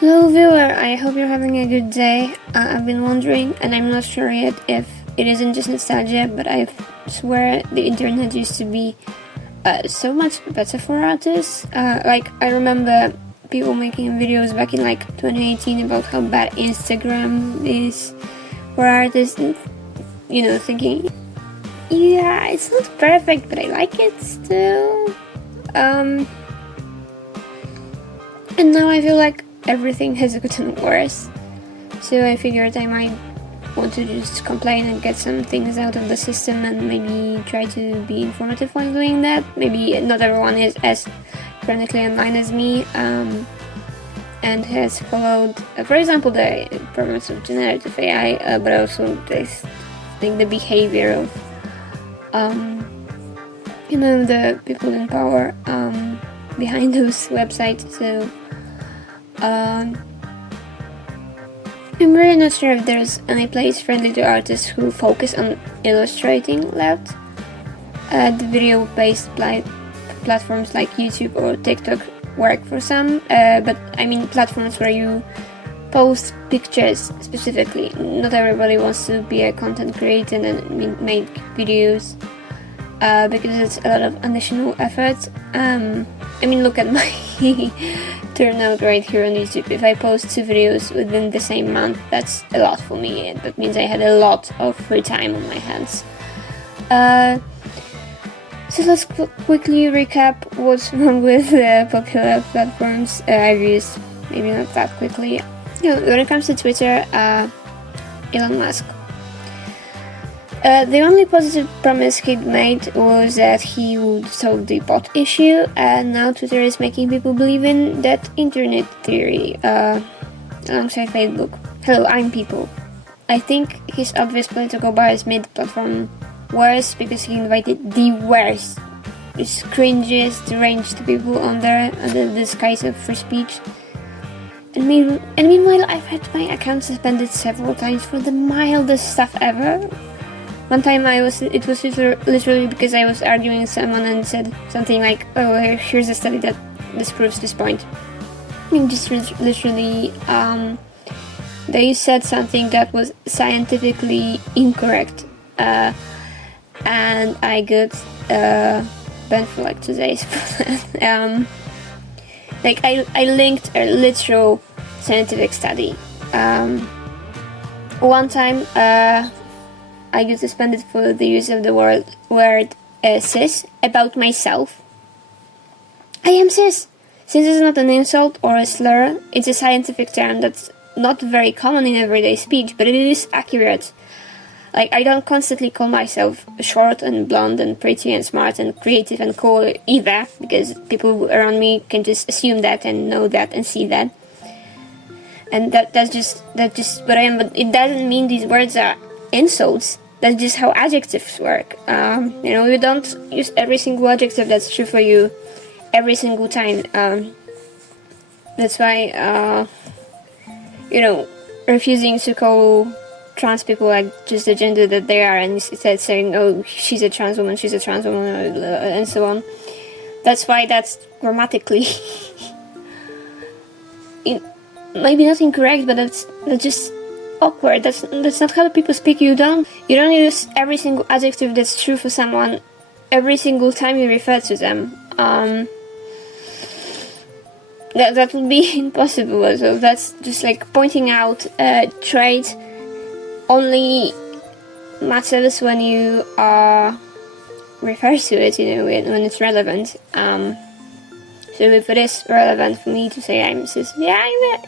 Hello viewer, I hope you're having a good day. I've been wondering, and I'm not sure yet if it isn't just nostalgia, but I swear the internet used to be so much better for artists. I remember people making videos back in 2018 about how bad Instagram is for artists, and thinking, yeah, it's not perfect, but I like it still. And now I feel like everything has gotten worse, so I figured I might want to just complain and get some things out of the system and maybe try to be informative while doing that. Maybe not everyone is as chronically online as me, and has followed, for example, the premise of generative AI, but also the behavior of the people in power behind those websites. So I'm really not sure if there's any place friendly to artists who focus on illustrating that. The video-based platforms like YouTube or TikTok work for some, but I mean platforms where you post pictures specifically. Not everybody wants to be a content creator and make videos, because it's a lot of additional effort. Look at my turnout right here on YouTube. If I post 2 videos within the same month, that's a lot for me. That means I had a lot of free time on my hands. So let's quickly recap what's wrong with popular platforms I've used. Maybe not that quickly. When it comes to Twitter, Elon Musk. The only positive promise he'd made was that he would solve the bot issue, and now Twitter is making people believe in that internet theory, alongside Facebook. Hello, I'm people. I think his obvious political bias made the platform worse because he invited the worst, the cringiest, deranged people on there under the disguise of free speech. And meanwhile, I've had my account suspended several times for the mildest stuff ever. One time it was literally because I was arguing with someone and said something like, oh, here's a study that disproves this point. And just literally, they said something that was scientifically incorrect. And I got banned for 2 days for that. I linked a literal scientific study. One time, I got suspended for the use of the word cis about myself. I am cis. Cis is not an insult or a slur. It's a scientific term that's not very common in everyday speech, but it is accurate. I don't constantly call myself short and blonde and pretty and smart and creative and cool either, because people around me can just assume that and know that and see that. And that's just what I am. But it doesn't mean these words are insults. That's just how adjectives work. You don't use every single adjective that's true for you every single time. That's why, refusing to call trans people just the gender that they are, and instead saying, oh, she's a trans woman, and so on. That's why that's grammatically maybe not incorrect, but that's just awkward. That's not how people speak. You don't use every single adjective that's true for someone every single time you refer to them. That would be impossible. So that's just pointing out a trait only matters when you refer to it, when it's relevant. So if it is relevant for me to say I'm cis, yeah,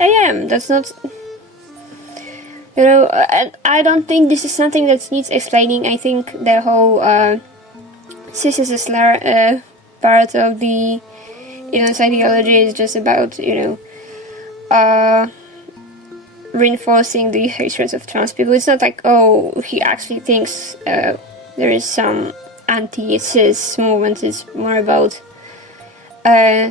I am. That's not. I don't think this is something that needs explaining. I think the whole cis is a slur part of the ideology is just about reinforcing the hatred of trans people. It's not like, oh, he actually thinks there is some anti-cis movement. It's more about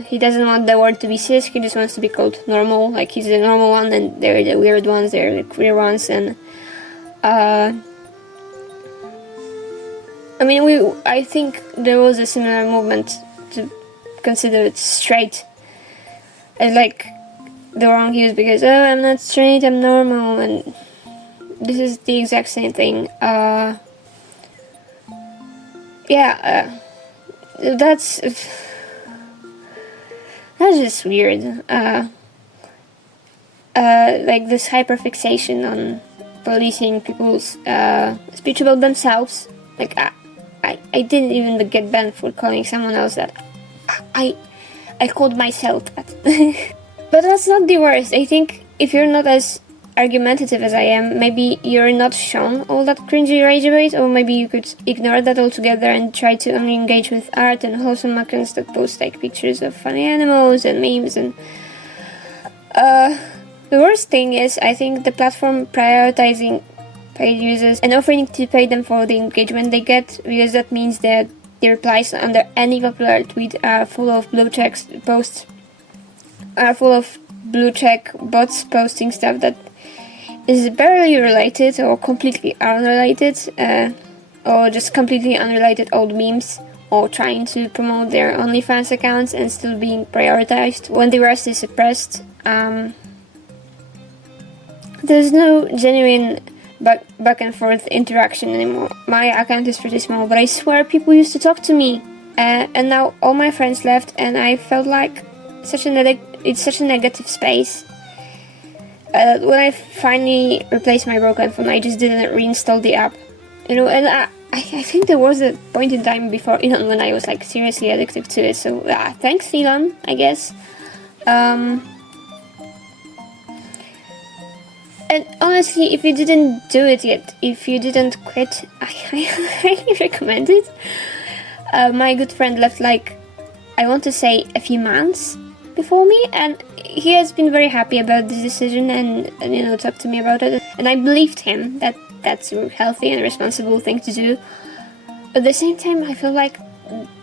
he doesn't want the word to be cis, he just wants to be called normal. He's the normal one and they're the weird ones, they're the queer ones. And I think there was a similar movement to consider it straight as the wrong use because, oh, I'm not straight, I'm normal, and this is the exact same thing. That's just weird. Like this hyperfixation on policing people's speech about themselves. Like I didn't even get banned for calling someone else that. I called myself that. But that's not the worst. I think if you're not as argumentative as I am, maybe you're not shown all that cringy rage about, or maybe you could ignore that altogether and try to only engage with art and wholesome accounts that post like pictures of funny animals and memes and the worst thing is, I think the platform prioritizing paid users and offering to pay them for the engagement they get, because that means that the replies under any popular tweet are full of blue check bots posting stuff that is barely related or completely unrelated, or just completely unrelated old memes, or trying to promote their OnlyFans accounts and still being prioritized when the rest is suppressed. There's no genuine back and forth interaction anymore. My account is pretty small, but I swear people used to talk to me, and now all my friends left, and I felt like it's such a negative space. When I finally replaced my broken phone, I just didn't reinstall the app, and I think there was a point in time before Elon when I was like seriously addicted to it. So thanks Elon, I guess. And honestly, if you didn't do it yet, if you didn't quit, I highly recommend it. My good friend left I want to say a few months before me, and he has been very happy about this decision and talked to me about it. And I believed him that that's a healthy and responsible thing to do. At the same time, I feel like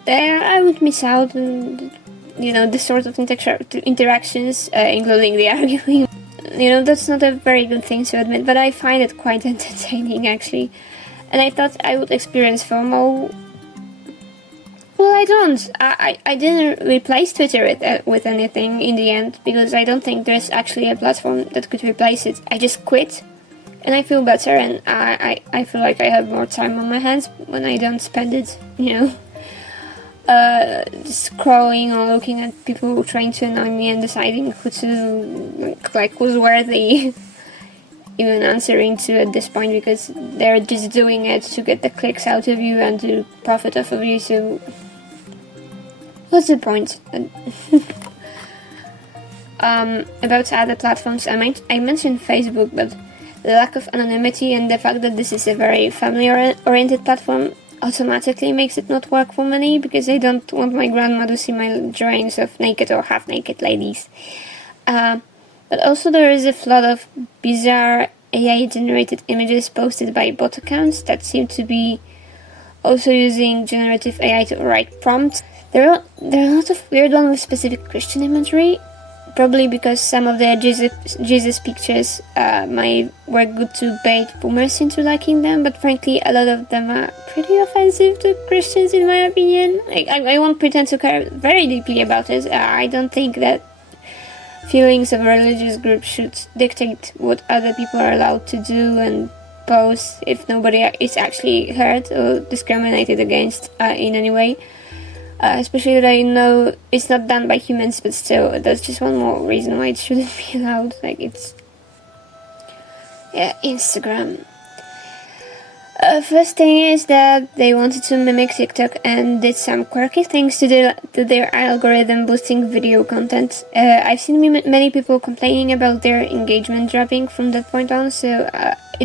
I would miss out on, this sort of interactions, including the arguing. That's not a very good thing to admit, but I find it quite entertaining, actually. And I thought I would experience FOMO. Well, I don't. I didn't replace Twitter with anything in the end, because I don't think there's actually a platform that could replace it. I just quit, and I feel better, and I feel like I have more time on my hands when I don't spend it, scrolling or looking at people trying to annoy me and deciding who's worthy even answering to at this point, because they're just doing it to get the clicks out of you and to profit off of you. So what's the point? About other platforms, I mentioned Facebook, but the lack of anonymity and the fact that this is a very family-oriented platform automatically makes it not work for many, because I don't want my grandma to see my drawings of naked or half-naked ladies. But also there is a flood of bizarre AI-generated images posted by bot accounts that seem to be also using generative AI to write prompts. There are a lot of weird ones with specific Christian imagery, probably because some of the Jesus pictures were good to bait boomers into liking them, but frankly a lot of them are pretty offensive to Christians in my opinion. I won't pretend to care very deeply about it. I don't think that feelings of religious groups should dictate what other people are allowed to do and post if nobody is actually hurt or discriminated against in any way. Especially that I know it's not done by humans, but still, that's just one more reason why it shouldn't be allowed. Instagram. First thing is that they wanted to mimic TikTok and did some quirky things to their algorithm boosting video content. I've seen many people complaining about their engagement dropping from that point on, so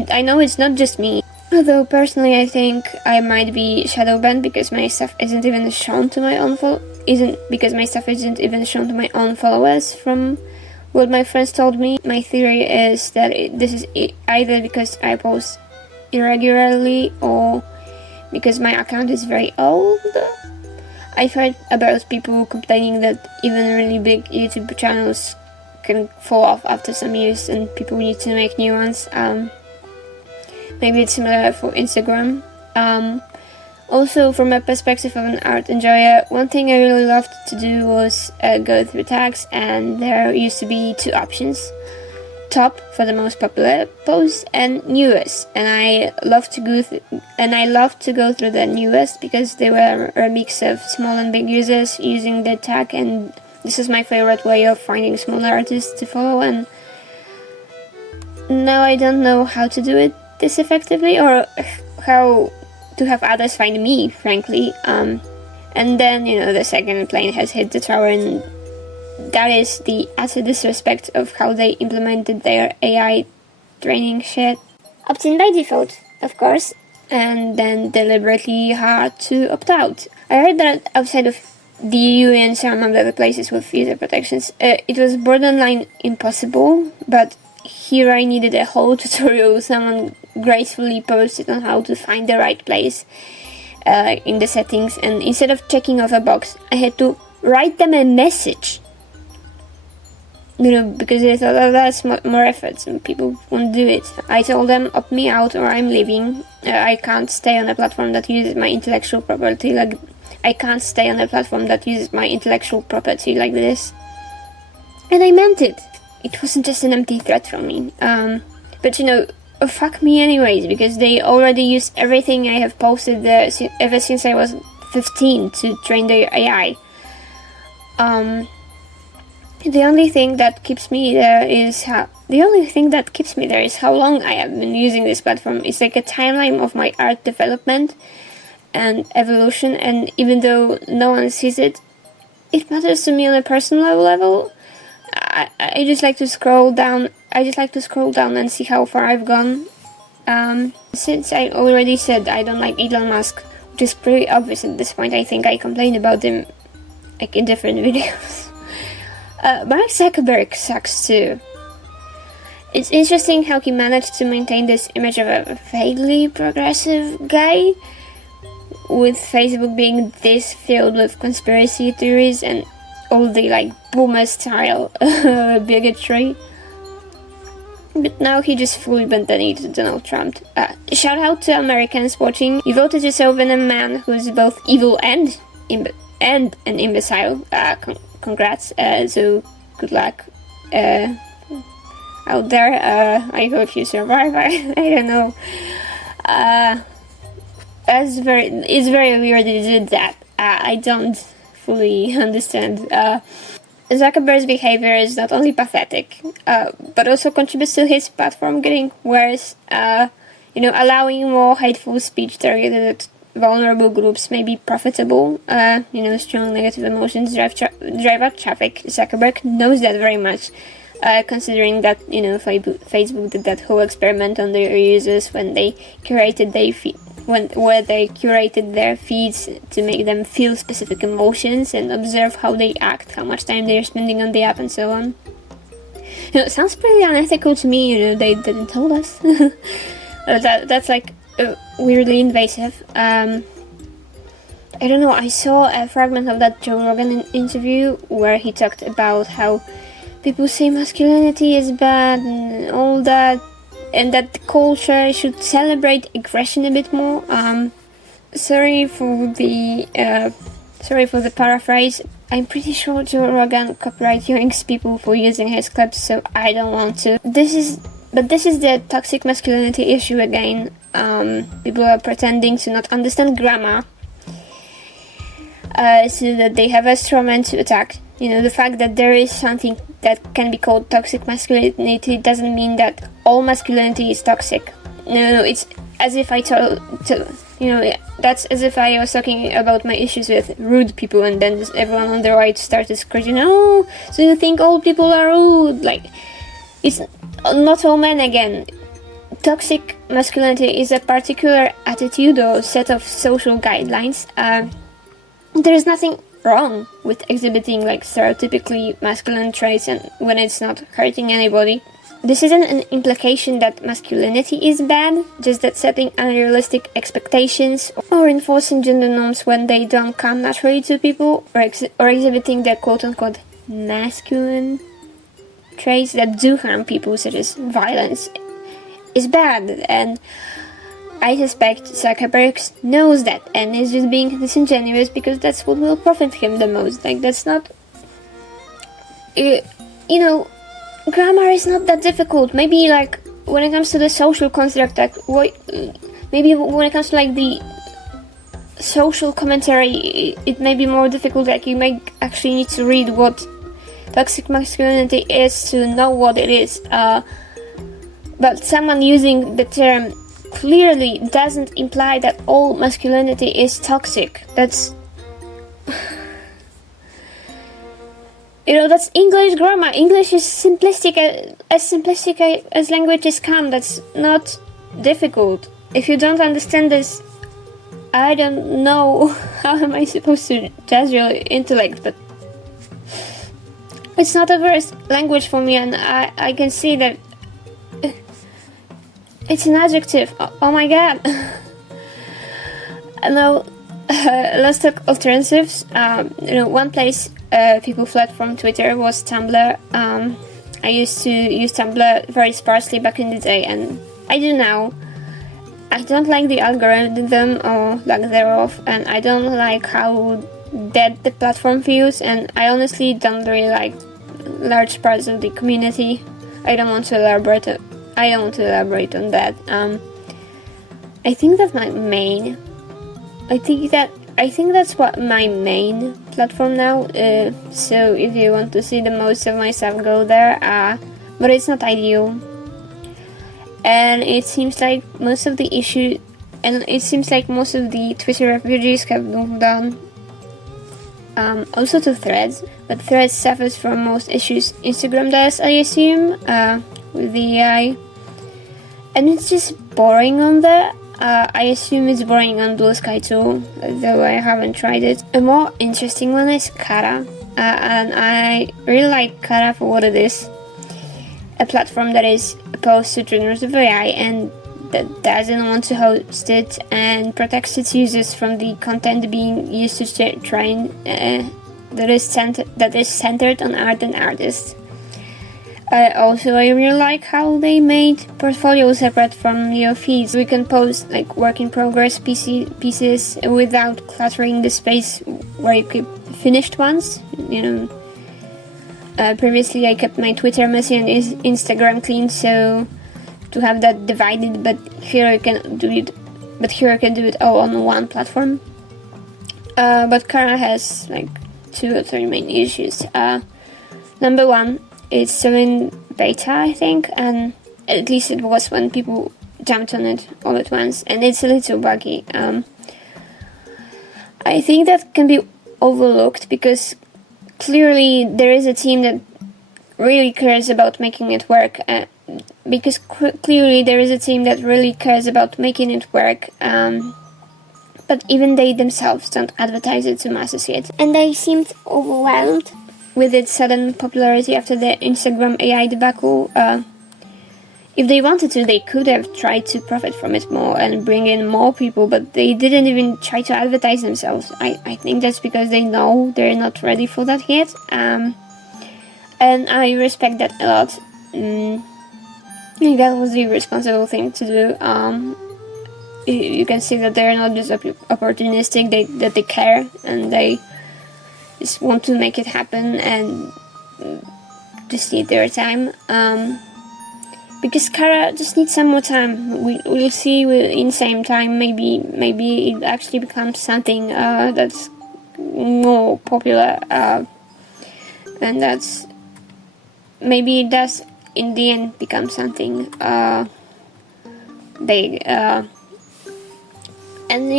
I know it's not just me. Although personally I think I might be shadow banned because my stuff isn't even shown to my own followers from what my friends told me. My theory is that this is either because I post irregularly or because my account is very old. I've heard about people complaining that even really big YouTube channels can fall off after some years and people need to make new ones. Maybe it's similar for Instagram. Also, from a perspective of an art enjoyer, one thing I really loved to do was go through tags, and there used to be two options: top for the most popular posts and newest. And I love to go through the newest because they were a mix of small and big users using the tag, and this is my favorite way of finding smaller artists to follow. And now I don't know how to do it this effectively, or how to have others find me, frankly. And then, the second plane has hit the tower, and that is the utter disrespect of how they implemented their AI training shit. Opt-in by default, of course, and then deliberately hard to opt out. I heard that outside of the EU and some other places with user protections, it was borderline impossible, but here I needed a whole tutorial. Someone gracefully posted on how to find the right place in the settings, and instead of checking off a box, I had to write them a message. Because I thought, that's more effort and people won't do it. I told them, opt me out or I'm leaving. I can't stay on a platform that uses my intellectual property like this. And I meant it. It wasn't just an empty threat from me. But fuck me anyways, because they already use everything I have posted there ever since I was 15 to train their AI. The only thing that keeps me there is how long I have been using this platform. It's like a timeline of my art development and evolution, and even though no one sees it, it matters to me on a personal level. I just like to scroll down. And see how far I've gone. Since I already said I don't like Elon Musk, which is pretty obvious at this point. I think I complained about him in different videos. Mark Zuckerberg sucks too. It's interesting how he managed to maintain this image of a vaguely progressive guy, with Facebook being this filled with conspiracy theories and all the boomer style bigotry. But now he just fully bent the knee to Donald Trump. Shout out to Americans watching. You voted yourself in a man who's both evil and an imbecile. Congrats. So good luck out there. I hope you survive. I don't know. It's very weird he did that. I don't fully understand. Zuckerberg's behavior is not only pathetic, but also contributes to his platform getting worse. Allowing more hateful speech targeted at vulnerable groups may be profitable. Strong negative emotions drive up traffic. Zuckerberg knows that very much, considering that Facebook did that whole experiment on their users when they curated their feeds to make them feel specific emotions and observe how they act, how much time they're spending on the app, and so on. It sounds pretty unethical to me. They didn't tell us. That's weirdly invasive. I don't know, I saw a fragment of that Joe Rogan interview where he talked about how people say masculinity is bad and all that, and that the culture should celebrate aggression a bit more. Sorry for the paraphrase. I'm pretty sure Joe Rogan copyright yoinks people for using his clips, so I don't want to. This is the toxic masculinity issue again. People are pretending to not understand grammar, so that they have a straw man to attack. The fact that there is something that can be called toxic masculinity doesn't mean that all masculinity is toxic. No, it's as if that's as if I was talking about my issues with rude people, and then everyone on the right started screaming, "Oh, so you think all people are rude?" It's not all men again. Toxic masculinity is a particular attitude or set of social guidelines. There is nothing wrong with exhibiting stereotypically masculine traits and when it's not hurting anybody. This isn't an implication that masculinity is bad, just that setting unrealistic expectations or enforcing gender norms when they don't come naturally to people, or exhibiting their quote-unquote masculine traits that do harm people, such as violence, is bad. And I suspect Zuckerberg knows that and is just being disingenuous because that's what will profit him the most. Like, that's not... grammar is not that difficult. Maybe, like, when it comes to the social construct, like, maybe when it comes to, like, the social commentary, it may be more difficult. Like, you may actually need to read what toxic masculinity is to know what it is. But someone using the term clearly doesn't imply that all masculinity is toxic. That's... that's English grammar. English is simplistic as languages come. That's not difficult. If you don't understand this, I don't know how am I supposed to judge your intellect, but it's not a first language for me, and I can see that it's an adjective. Oh my god. Now, let's talk alternatives. One place people fled from Twitter was Tumblr. I used to use Tumblr very sparsely back in the day, and I do now. I don't like the algorithm or lack thereof, and I don't like how dead the platform feels, and I honestly don't really like large parts of the community. I don't want to elaborate on that. I think that's what my main platform now. So if you want to see the most of my stuff, go there. But it's not ideal, and it seems like most of the Twitter refugees have moved on. Also to Threads, but Threads suffers from most issues Instagram does, I assume, with the AI. And it's just boring on there. I assume it's boring on Blue Sky too, though I haven't tried it. A more interesting one is Kara, and I really like Kara for what it is. A platform that is opposed to generative AI and that doesn't want to host it and protects its users from the content being used to train that is centered on art and artists. Also, I really like how they made portfolio separate from your feeds. We can post like work in progress pieces without cluttering the space where you keep finished ones. Previously I kept my Twitter messy and Instagram clean, so to have that divided, but here I can do it all on one platform. But Kara has like 2 or 3 main issues. Number one, it's still in beta, I think, and at least it was when people jumped on it all at once, and it's a little buggy. I think that can be overlooked because clearly there is a team that really cares about making it work. But even they themselves don't advertise it to masses yet. And they seemed overwhelmed with its sudden popularity after the Instagram AI debacle. If they wanted to, they could have tried to profit from it more and bring in more people, but they didn't even try to advertise themselves. I think that's because they know they're not ready for that yet. And I respect that a lot. I think that was the responsible thing to do. You can see that they're not just opportunistic, that they care, and they just want to make it happen and just need their time. Because Kara just needs some more time. We'll see in same time. Maybe it actually becomes something that's more popular, and that's maybe it does in the end become something big. And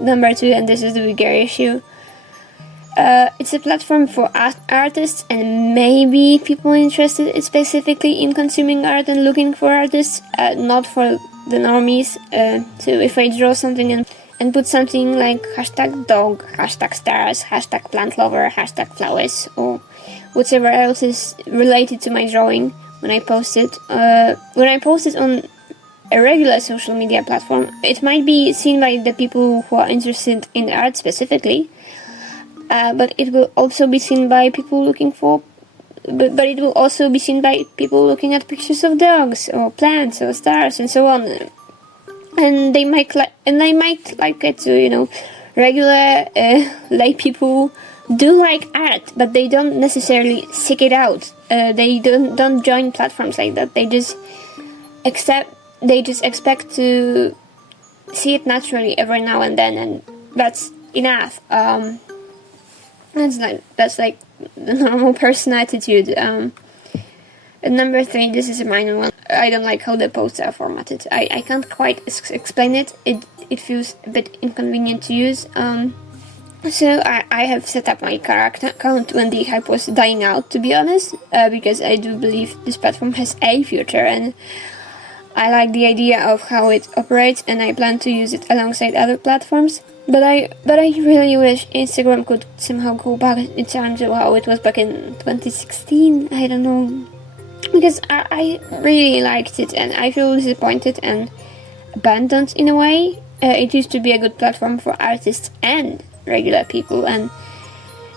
number 2, and this is the bigger issue. It's a platform for artists and maybe people interested specifically in consuming art and looking for artists, not for the normies. So if I draw something and put something like #dog, #stars, #plant lover, #flowers, or whatever else is related to my drawing when I post it on a regular social media platform, it might be seen by the people who are interested in art specifically. But it will also be seen by people looking at pictures of dogs or plants or stars and so on. and they might like it too. Regular lay people do like art, but they don't necessarily seek it out. They don't join platforms like that. They just expect to see it naturally every now and then, and that's enough. That's like the normal person attitude. And number 3, this is a minor one. I don't like how the posts are formatted. I can't quite explain it. It feels a bit inconvenient to use. So I have set up my character account when the hype was dying out, to be honest, because I do believe this platform has a future, and I like the idea of how it operates, and I plan to use it alongside other platforms. But I really wish Instagram could somehow go back in terms of how it was back in 2016. I don't know, because I really liked it, and I feel disappointed and abandoned in a way. It used to be a good platform for artists and regular people, and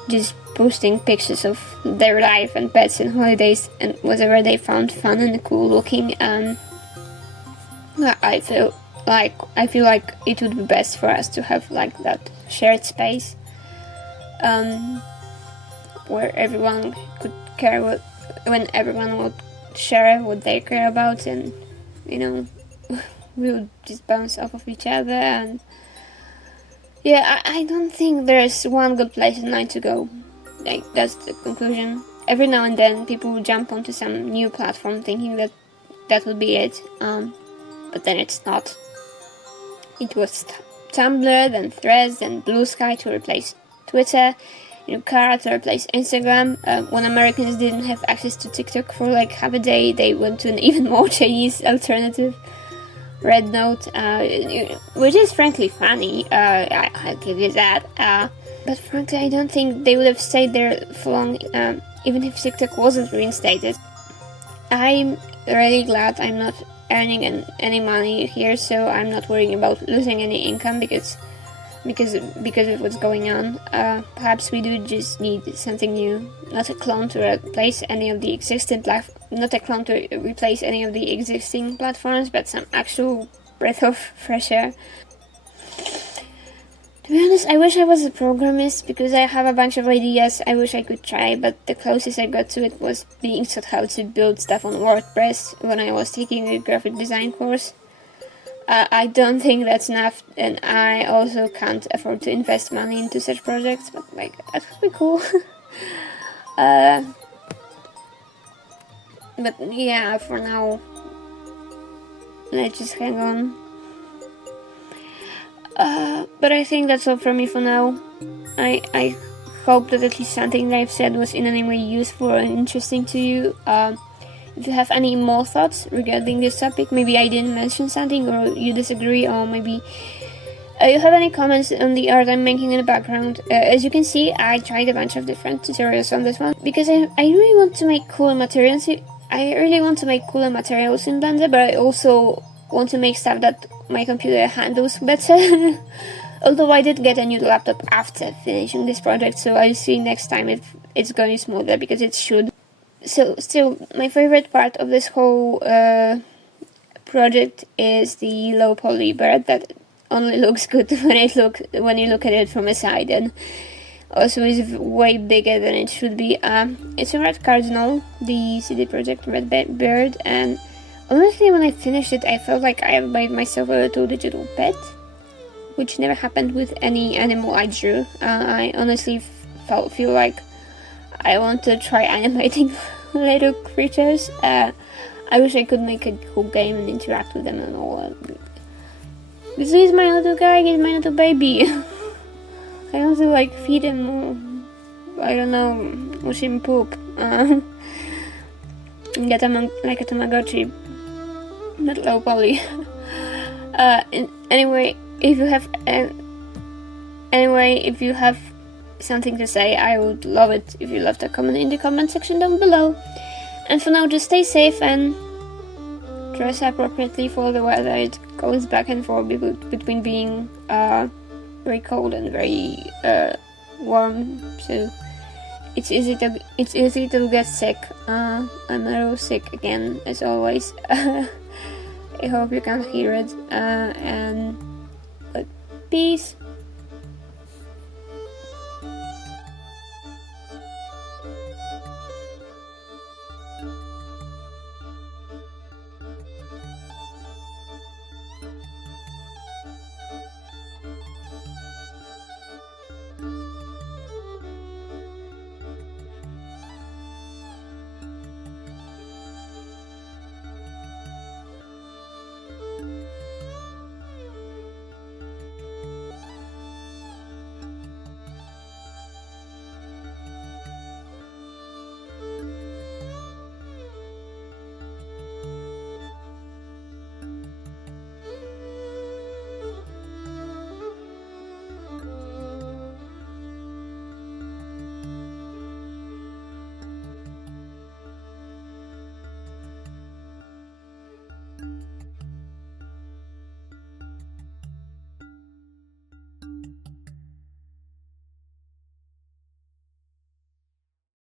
just posting pictures of their life and pets and holidays and whatever they found fun and cool looking. I feel like it would be best for us to have like that shared space, where everyone could care when everyone would share what they care about, and we would just bounce off of each other. And yeah, I don't think there's one good place online to go. Like, that's the conclusion. Every now and then people will jump onto some new platform thinking that would be it, but then it's not. It was Tumblr, then Threads, then Blue Sky to replace Twitter, Kara to replace Instagram. When Americans didn't have access to TikTok for like half a day, they went to an even more Chinese alternative, Red Note, which is frankly funny. I'll give you that. But frankly, I don't think they would have stayed there for long, even if TikTok wasn't reinstated. I'm really glad I'm not earning any money here, so I'm not worrying about losing any income because of what's going on. Perhaps we do just need something new, not a clone to replace any of the existing platforms, but some actual breath of fresh air. To be honest, I wish I was a programmist, because I have a bunch of ideas I wish I could try, but the closest I got to it was being taught how to build stuff on WordPress when I was taking a graphic design course. I don't think that's enough, and I also can't afford to invest money into such projects, but like, that would be cool. But yeah, for now, let's just hang on. But I think that's all from me for now. I hope that at least something that I've said was in any way useful and interesting to you. If you have any more thoughts regarding this topic, maybe I didn't mention something, or you disagree, or maybe you have any comments on the art I'm making in the background. As you can see, I tried a bunch of different tutorials on this one, because I really want to make cooler materials. I really want to make cooler materials in Blender, but I also want to make stuff that my computer handles better. Although I did get a new laptop after finishing this project, so I'll see next time if it's going smoother, because it should. So still, my favorite part of this whole project is the low poly bird that only looks good when you look at it from a side, and also is way bigger than it should be. It's a red cardinal, the CD Projekt Red bird, and honestly, when I finished it, I felt like I made myself a little digital pet, which never happened with any animal I drew. I honestly feel like I want to try animating little creatures. I wish I could make a cool game and interact with them and all. This is my little guy, he's my little baby. I want to like feed him, or I don't know, watch him poop. Get him like a Tamagotchi, not low poly. Anyway, if you have something to say, I would love it if you left a comment in the comment section down below. And for now, just stay safe and dress appropriately for the weather. It goes back and forth between being very cold and very warm, so it's easy to get sick. I'm a little sick again, as always. I hope you can hear it. And peace.